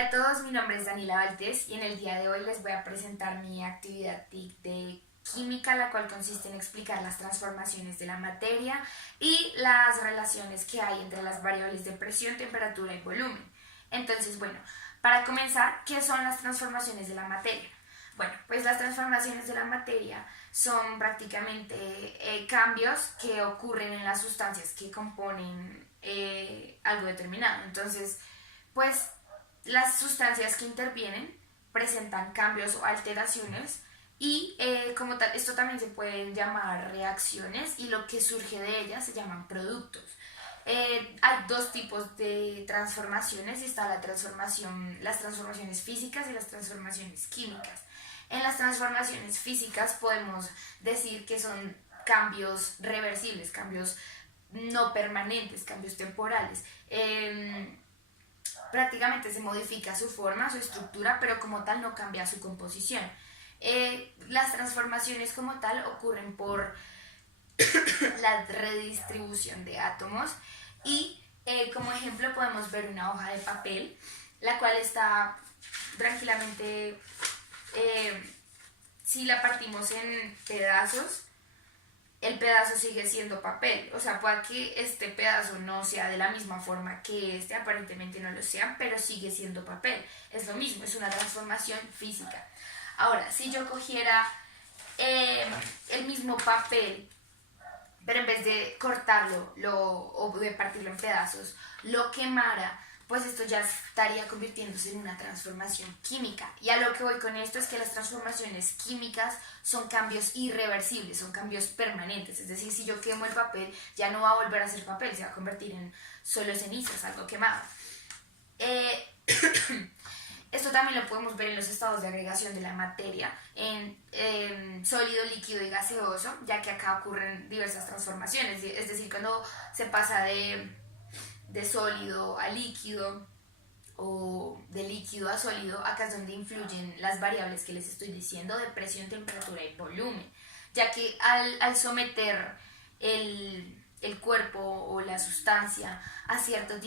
Hola a todos, mi nombre es Daniela Valtés y en el día de hoy les voy a presentar mi actividad TIC de química, la cual consiste en explicar las transformaciones de la materia y las relaciones que hay entre las variables de presión, temperatura y volumen. Entonces, bueno, para comenzar, ¿qué son las transformaciones de la materia? Bueno, pues las transformaciones de la materia son prácticamente cambios que ocurren en las sustancias que componen algo determinado. Entonces, pues las sustancias que intervienen presentan cambios o alteraciones y como tal, esto también se pueden llamar reacciones y lo que surge de ellas se llaman productos. Hay dos tipos de transformaciones, está las transformaciones físicas y las transformaciones químicas. En las transformaciones físicas podemos decir que son cambios reversibles, cambios no permanentes, cambios temporales. Prácticamente se modifica su forma, su estructura, pero como tal no cambia su composición. Las transformaciones como tal ocurren por la redistribución de átomos y como ejemplo podemos ver una hoja de papel, la cual está tranquilamente, si la partimos en pedazos, el pedazo sigue siendo papel. O sea, puede que este pedazo no sea de la misma forma que este, aparentemente no lo sea, pero sigue siendo papel. Es lo mismo, es una transformación física. Ahora, si yo cogiera el mismo papel, pero en vez de cortarlo o de partirlo en pedazos, lo quemara, pues esto ya estaría convirtiéndose en una transformación química. Y a lo que voy con esto es que las transformaciones químicas son cambios irreversibles, son cambios permanentes. Es decir, si yo quemo el papel, ya no va a volver a ser papel, se va a convertir en solo cenizas, algo quemado. Eh, Esto también lo podemos ver en los estados de agregación de la materia, en sólido, líquido y gaseoso, ya que acá ocurren diversas transformaciones. Es decir, cuando se pasa de sólido a líquido o de líquido a sólido, acá es donde influyen las variables que les estoy diciendo de presión, temperatura y volumen, ya que al someter el cuerpo o la sustancia a cierto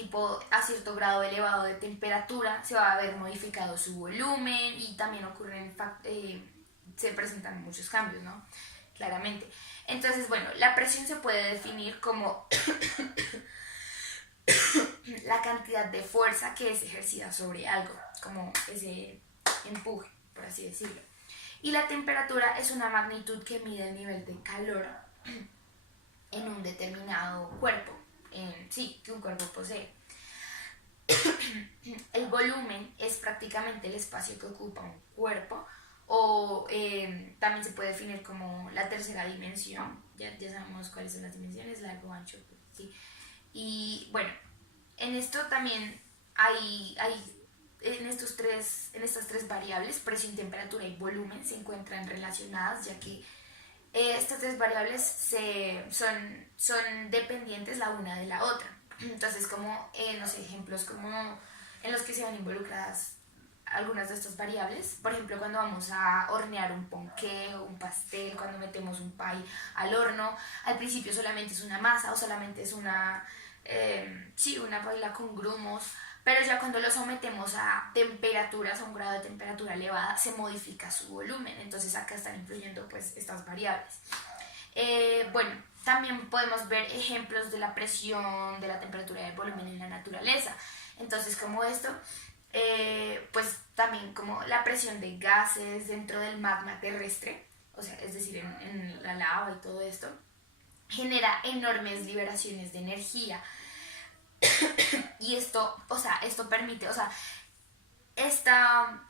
grado elevado de temperatura, se va a ver modificado su volumen y también se presentan muchos cambios, ¿no? Claramente. Entonces, bueno, la presión se puede definir como la cantidad de fuerza que es ejercida sobre algo, como ese empuje, por así decirlo. Y la temperatura es una magnitud que mide el nivel de calor en un determinado cuerpo, que un cuerpo posee. El volumen es prácticamente el espacio que ocupa un cuerpo, o también se puede definir como la tercera dimensión. Ya sabemos cuáles son las dimensiones, largo, ancho, ¿sí? Y bueno, en esto también hay en estas tres variables, presión, temperatura y volumen, se encuentran relacionadas, ya que estas tres variables son dependientes la una de la otra. Entonces, como en los ejemplos como en los que se van involucradas algunas de estas variables, por ejemplo, cuando vamos a hornear un ponqué o un pastel, cuando metemos un pie al horno, al principio solamente es una masa o solamente es una paila con grumos, pero ya cuando lo sometemos a temperaturas, a un grado de temperatura elevada, se modifica su volumen. Entonces acá están influyendo pues estas variables. Bueno, también podemos ver ejemplos de la presión, de la temperatura y del volumen en la naturaleza. Entonces, como esto, pues también como la presión de gases dentro del magma terrestre, o sea, es decir, en la lava y todo esto, genera enormes liberaciones de energía. Y esto permite, esta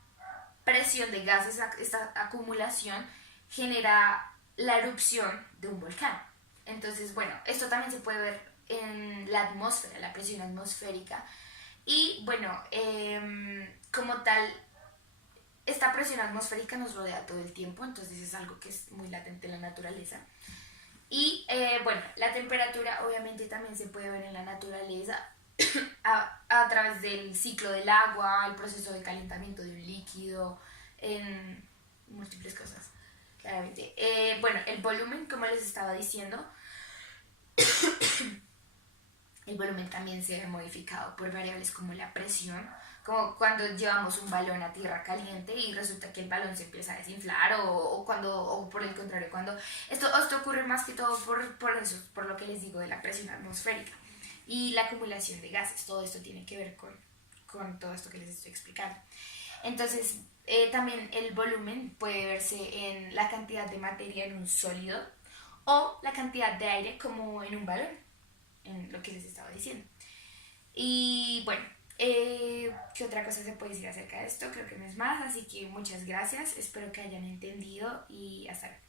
presión de gases, esta acumulación, genera la erupción de un volcán. Entonces, bueno, esto también se puede ver en la atmósfera, la presión atmosférica. Y bueno, como tal, esta presión atmosférica nos rodea todo el tiempo, entonces es algo que es muy latente en la naturaleza. Y bueno, la temperatura obviamente también se puede ver en la naturaleza a través del ciclo del agua, el proceso de calentamiento de un líquido, en múltiples cosas, claramente. Bueno, el volumen, como les estaba diciendo, el volumen también se ve modificado por variables como la presión, como cuando llevamos un balón a tierra caliente y resulta que el balón se empieza a desinflar o por el contrario, cuando esto ocurre más que todo por eso, por lo que les digo de la presión atmosférica y la acumulación de gases. Todo esto tiene que ver con todo esto que les estoy explicando. Entonces, también el volumen puede verse en la cantidad de materia en un sólido o la cantidad de aire como en un balón, en lo que les estaba diciendo. Y bueno, ¿qué otra cosa se puede decir acerca de esto? Creo que no es más, así que muchas gracias, espero que hayan entendido y hasta luego.